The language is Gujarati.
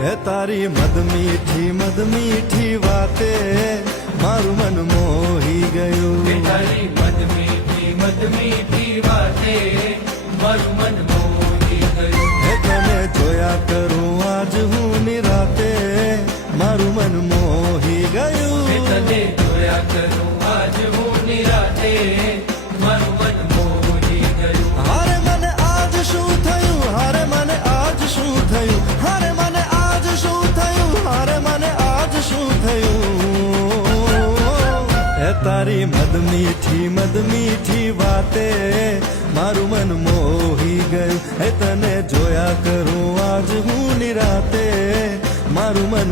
એ તારી મદ મીઠી વાતે મારું મન મોહી ગયું. તારી મદ મીઠી વાતે મારું મન મોહી ગયું. એ તને જોયા કરું આજ હું નિરાતે મારું મન મોહી ગયું. તને જોયા કરું આજ હું નિરાતે મારું મન મોહી ગયું. હારે મને આજ શું થયું, હારે મને આજ શું થયું, હારે મને આજ શું થયું, હારે મને આજ શું થયું. એ તારી મદ મીઠી વાતે મારું મન મોહી ગયું. એ તને જોયા કરું આજ હું નિરાતે મારું મન